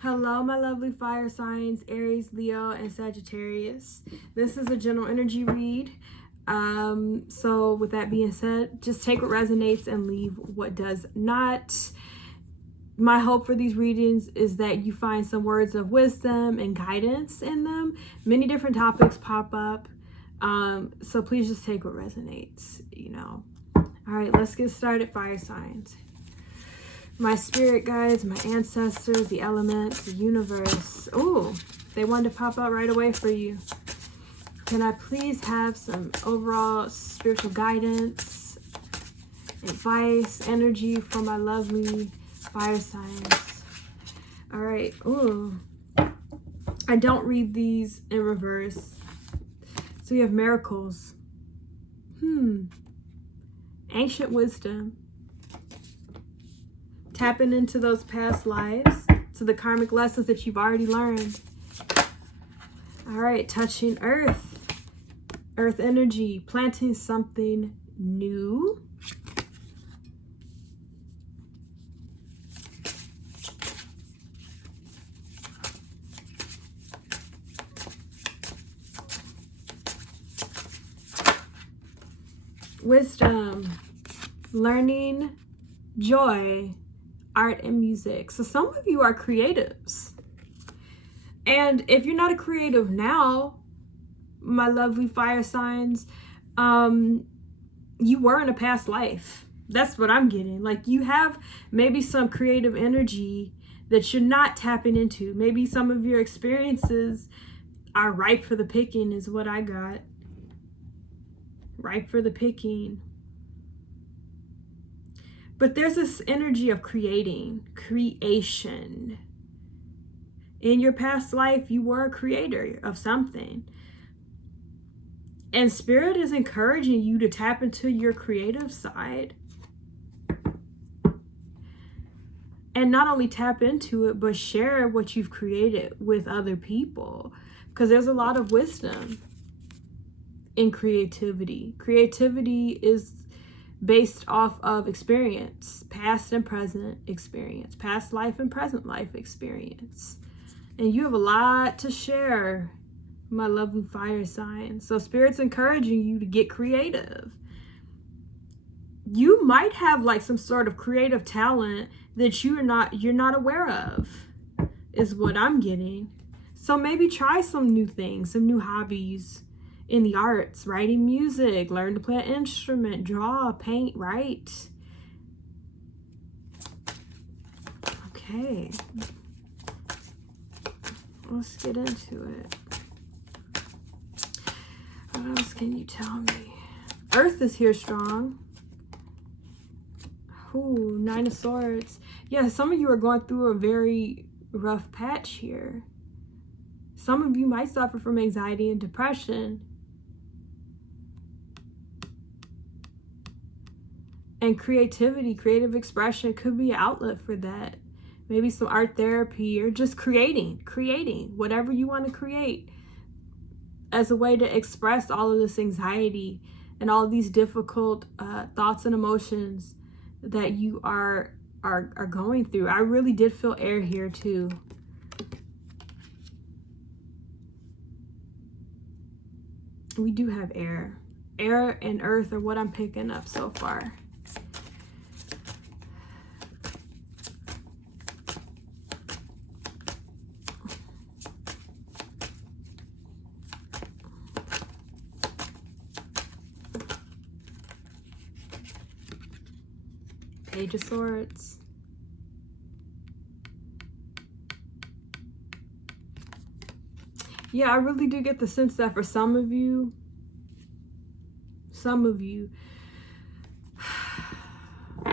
Hello, my lovely fire signs, Aries, Leo, and Sagittarius. This is a general energy read. So with that being said, just take what resonates and leave what does not. My hope for these readings is that you find some words of wisdom and guidance in them. Many different topics pop up. So please just take what resonates, All right, let's get started, fire signs. My spirit guides, my ancestors, the elements, the universe. Oh, they wanted to pop out right away for you. Can I please have some overall spiritual guidance, advice, energy for my lovely fire signs? All right. Ooh. I don't read these in reverse. So we have miracles. Ancient wisdom. Tapping into those past lives, to the karmic lessons that you've already learned. All right, touching earth. Earth energy, planting something new. Wisdom, learning, joy, art and music. So some of you are creatives. And if you're not a creative now, my lovely fire signs, you were in a past life. That's what I'm getting. Like you have maybe some creative energy that you're not tapping into. Maybe some of your experiences are ripe for the picking is what I got. Ripe for the picking. But there's this energy of creation. In your past life, you were a creator of something. And Spirit is encouraging you to tap into your creative side. And not only tap into it, but share what you've created with other people. Because there's a lot of wisdom in creativity. Creativity is based off of experience, past and present experience, past life and present life experience. And you have a lot to share, my lovely fire sign. So Spirit's encouraging you to get creative. You might have like some sort of creative talent that you're not aware of, is what I'm getting. So maybe try some new things, some new hobbies in the arts, writing music, learn to play an instrument, draw, paint, write. Okay. Let's get into it. What else can you tell me? Earth is here strong. Ooh, 9 of Swords. Yeah, some of you are going through a very rough patch here. Some of you might suffer from anxiety and depression. And creativity, creative expression could be an outlet for that. Maybe some art therapy or just creating whatever you want to create as a way to express all of this anxiety and all of these difficult thoughts and emotions that you are going through. I really did feel air here too. We do have air. Air and earth are what I'm picking up so far. Page of Swords. Yeah, I really do get the sense that for some of you,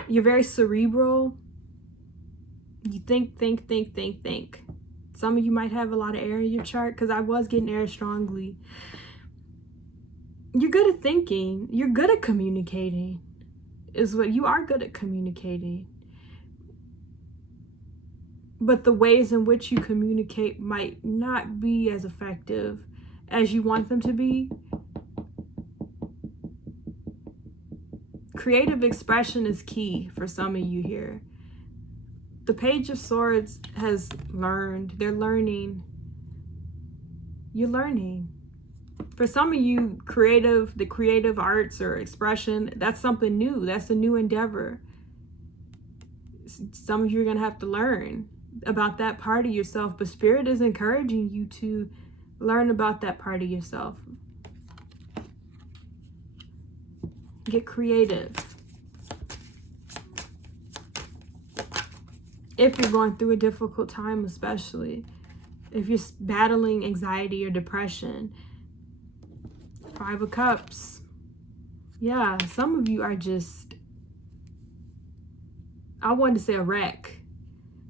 you're very cerebral. You think. Some of you might have a lot of air in your chart because I was getting air strongly. You're good at thinking. You're good at communicating. Is what you are good at communicating. But the ways in which you communicate might not be as effective as you want them to be. Creative expression is key for some of you here. The Page of Swords has learned. They're learning. You're learning. For some of you, the creative arts or expression, that's something new. That's a new endeavor. Some of you are going to have to learn about that part of yourself, but Spirit is encouraging you to learn about that part of yourself. Get creative. If you're going through a difficult time, especially if you're battling anxiety or depression. 5 of Cups. Yeah, some of you are just, I wanted to say a wreck,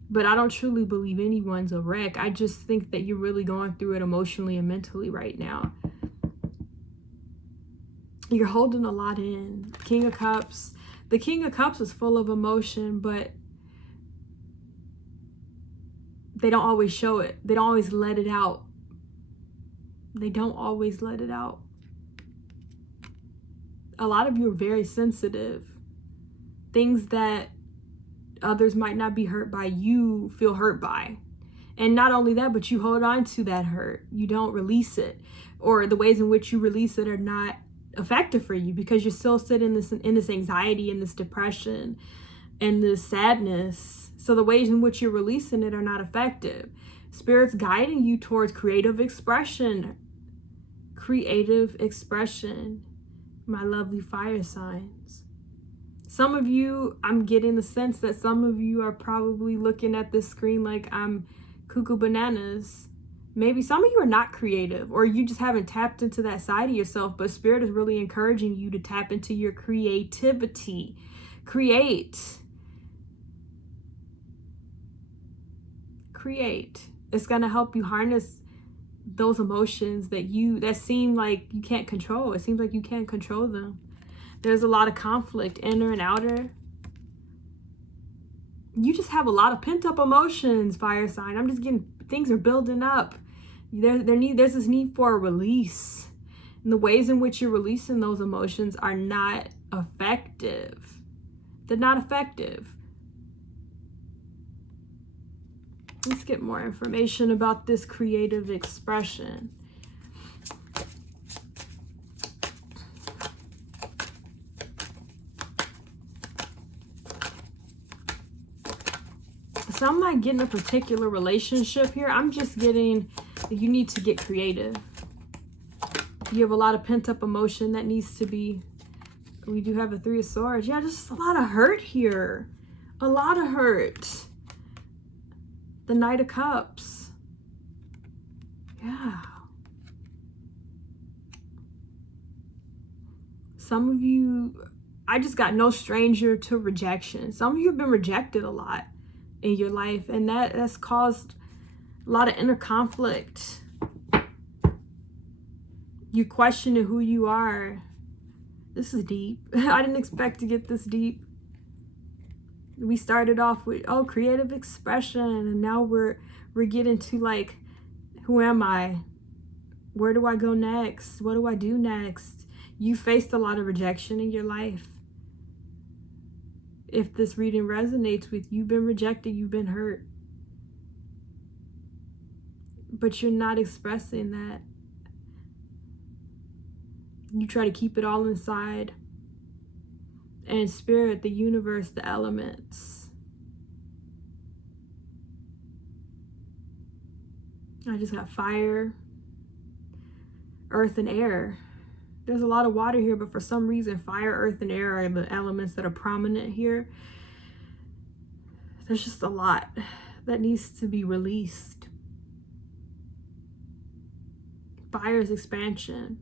but I don't truly believe anyone's a wreck. I just think that you're really going through it emotionally and mentally right now. You're holding a lot in. King of Cups. The King of Cups is full of emotion, but they don't always show it. They don't always let it out. They don't always let it out. A lot of you are very sensitive. Things that others might not be hurt by, you feel hurt by. And not only that, but you hold on to that hurt. You don't release it. Or the ways in which you release it are not effective for you because you're still sitting in this anxiety and this depression and this sadness. So the ways in which you're releasing it are not effective. Spirit's guiding you towards creative expression. Creative expression, my lovely fire signs. Some of you, I'm getting the sense that some of you are probably looking at this screen like I'm cuckoo bananas. Maybe some of you are not creative, or you just haven't tapped into that side of yourself, but Spirit is really encouraging you to tap into your creativity. Create. It's going to help you harness those emotions that seem like you can't control. It seems like you can't control them. There's a lot of conflict, inner and outer. You just have a lot of pent-up emotions, fire sign. I'm just getting, things are building up. There's this need for a release. And the ways in which you're releasing those emotions are not effective. They're not effective. Let's get more information about this creative expression. So I'm not getting a particular relationship here. I'm just getting that you need to get creative. You have a lot of pent-up emotion that needs to be, we do have a 3 of Swords. Yeah, just a lot of hurt here. A lot of hurt. The Knight of Cups. Yeah. Some of you, I just got no stranger to rejection. Some of you have been rejected a lot in your life, and that's caused a lot of inner conflict. You questioning who you are. This is deep. I didn't expect to get this deep. We started off with, oh, creative expression, and now we're getting to like, who am I? Where do I go next? What do I do next? You faced a lot of rejection in your life. If this reading resonates with you, you've been rejected, you've been hurt. But you're not expressing that. You try to keep it all inside. And Spirit, the universe, the elements. I just got fire, earth, and air. There's a lot of water here, but for some reason, fire, earth, and air are the elements that are prominent here. There's just a lot that needs to be released. Fire is expansion.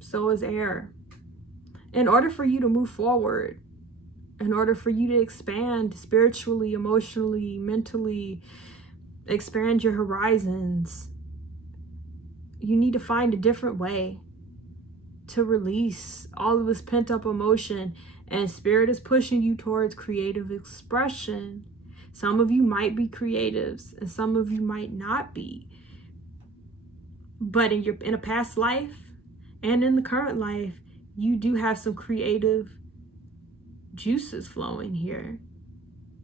So is air. In order for you to move forward, in order for you to expand spiritually, emotionally, mentally, expand your horizons, you need to find a different way to release all of this pent-up emotion. And Spirit is pushing you towards creative expression. Some of you might be creatives and some of you might not be. But in a past life and in the current life, you do have some creative juices flowing here.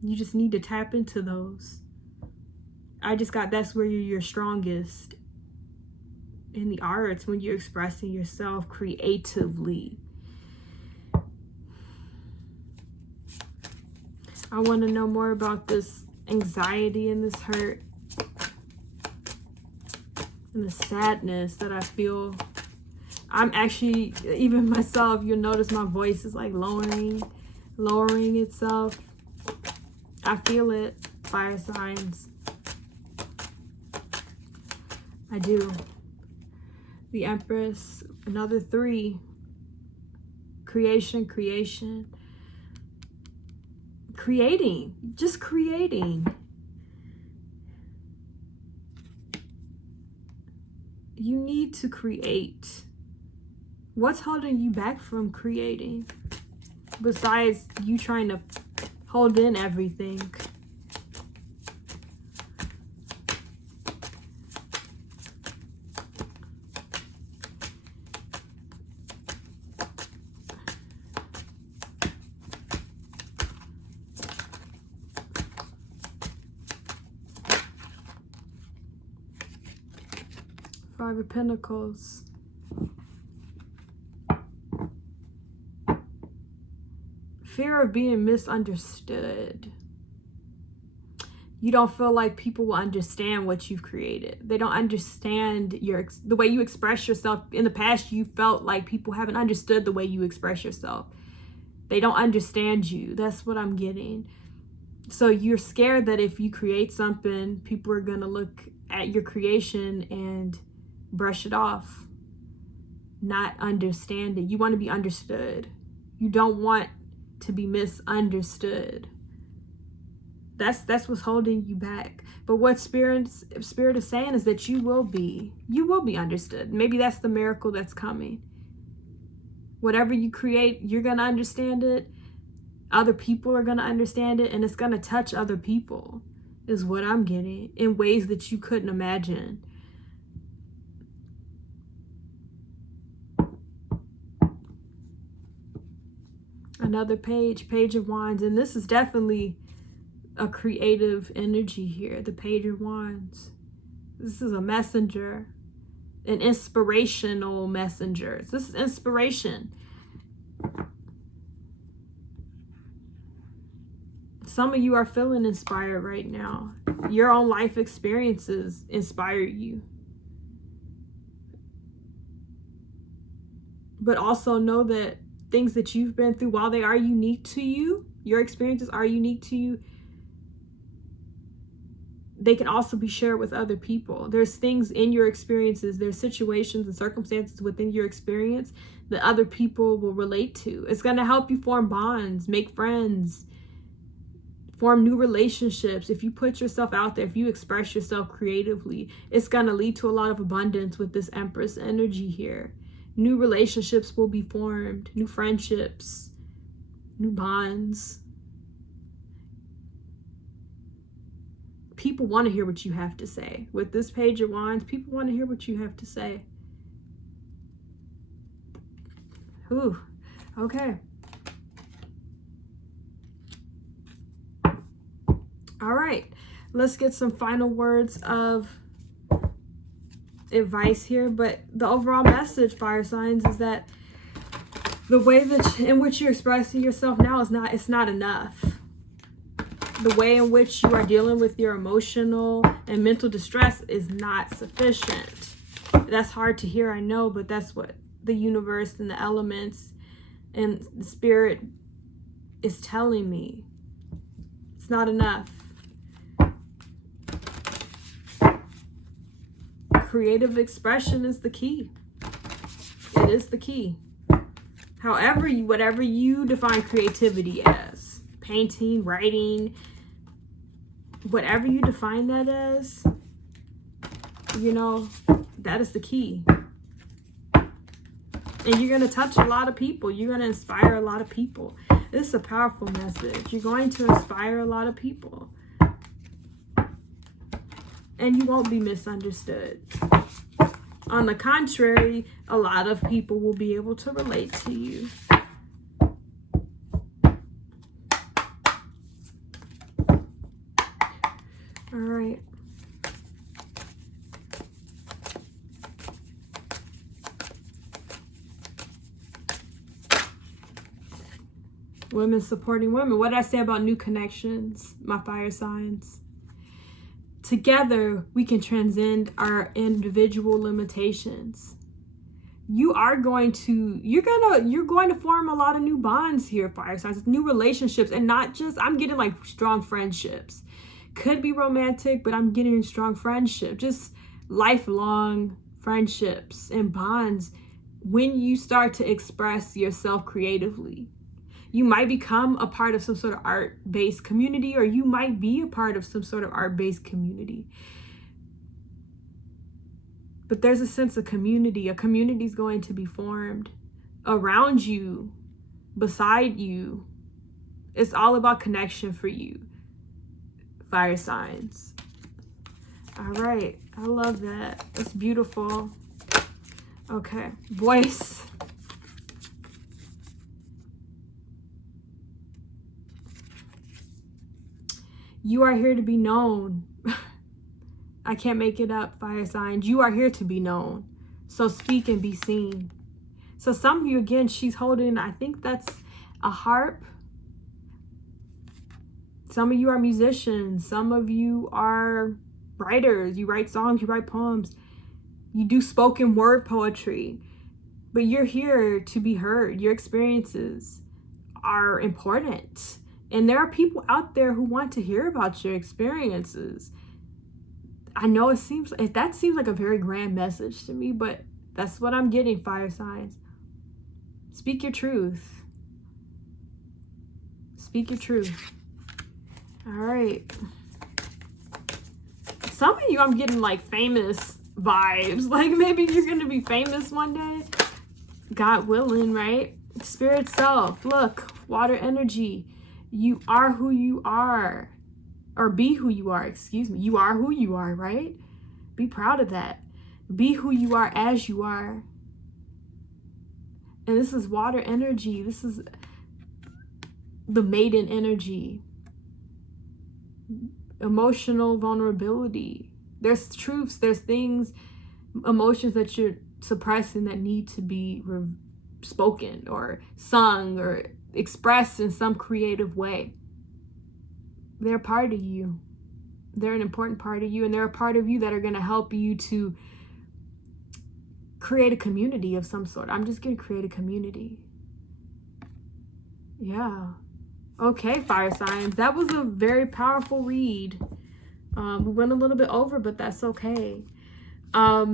You just need to tap into those. I just got that's where you're strongest. In the arts, when you're expressing yourself creatively. I want to know more about this anxiety and this hurt and the sadness that I feel. I'm actually, even myself, you'll notice my voice is like lowering itself. I feel it, fire signs. I do. The Empress, another 3. Creation. Creating, just creating. You need to create. What's holding you back from creating? Besides you trying to hold in everything. Five of Pentacles. Fear of being misunderstood. You don't feel like people will understand what you've created. They don't understand the way you express yourself. In the past, you felt like people haven't understood the way you express yourself. They don't understand you. That's what I'm getting. So you're scared that if you create something, people are going to look at your creation and brush it off, not understand it. You want to be understood. You don't want to be misunderstood. That's what's holding you back. But what spirit is saying is that you will be understood. Maybe that's the miracle that's coming. Whatever you create, you're going to understand it. Other people are going to understand it, and it's going to touch other people, is what I'm getting, in ways that you couldn't imagine. Another Page of Wands, and this is definitely a creative energy here. The Page of Wands. This is a messenger, an inspirational messenger. This is inspiration. Some of you are feeling inspired right now. Your own life experiences inspire you. But also know that things that you've been through, while they are unique to you, your experiences are unique to you, they can also be shared with other people. There's things in your experiences, there's situations and circumstances within your experience that other people will relate to. It's going to help you form bonds, make friends, form new relationships. If you put yourself out there, if you express yourself creatively, it's going to lead to a lot of abundance with this Empress energy here. New relationships will be formed, new friendships, new bonds. People want to hear what you have to say. With this Page of Wands, people want to hear what you have to say. Ooh, okay. All right, let's get some final words of advice here. But the overall message, fire signs, is that the way that in which you're expressing yourself now is not enough. The way in which you are dealing with your emotional and mental distress is not sufficient. That's hard to hear, I know, but that's what the universe and the elements and the spirit is telling me. It's not enough. Creative expression is the key. It is the key. However, whatever you define creativity as, painting, writing, whatever you define that as, you know, that is the key. And you're going to touch a lot of people. You're going to inspire a lot of people. This is a powerful message. You're going to inspire a lot of people. And you won't be misunderstood. On the contrary, a lot of people will be able to relate to you. All right. Women supporting women. What did I say about new connections, my fire signs? Together, we can transcend our individual limitations. You're going to form a lot of new bonds here, fire signs, new relationships, and not just, I'm getting like strong friendships. Could be romantic, but I'm getting strong friendship, just lifelong friendships and bonds. When you start to express yourself creatively, you might become a part of some sort of art-based community, or you might be a part of some sort of art-based community. But there's a sense of community. A community is going to be formed around you, beside you. It's all about connection for you, fire signs. All right. I love that. It's beautiful. Okay. Voice. You are here to be known. I can't make it up, fire signs. You are here to be known. So speak and be seen. So some of you, again, she's holding, I think that's a harp. Some of you are musicians. Some of you are writers. You write songs, you write poems. You do spoken word poetry. But you're here to be heard. Your experiences are important. And there are people out there who want to hear about your experiences. I know that seems like a very grand message to me, but that's what I'm getting, fire signs. Speak your truth. Speak your truth. All right. Some of you, I'm getting like famous vibes. Like maybe you're going to be famous one day. God willing, right? Spirit self. Look, water energy. You are who you are. Or be who you are, excuse me. You are who you are, right? Be proud of that. Be who you are as you are. And this is water energy. This is the maiden energy. Emotional vulnerability. There's truths, there's things, emotions that you're suppressing that need to be spoken or sung or expressed in some creative way. They're part of you. They're an important part of you, and they're a part of you that are going to help you to create a community of some sort. I'm just going to create a community. Yeah. Okay, fire signs. That was a very powerful read. We went a little bit over, but that's okay. I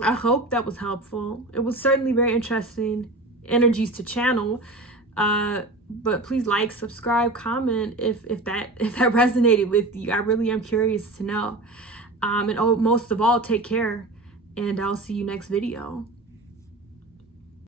hope that was helpful. It was certainly very interesting energies to channel. But please like, subscribe, comment if that resonated with you. I really am curious to know. And most of all, take care, and I'll see you next video.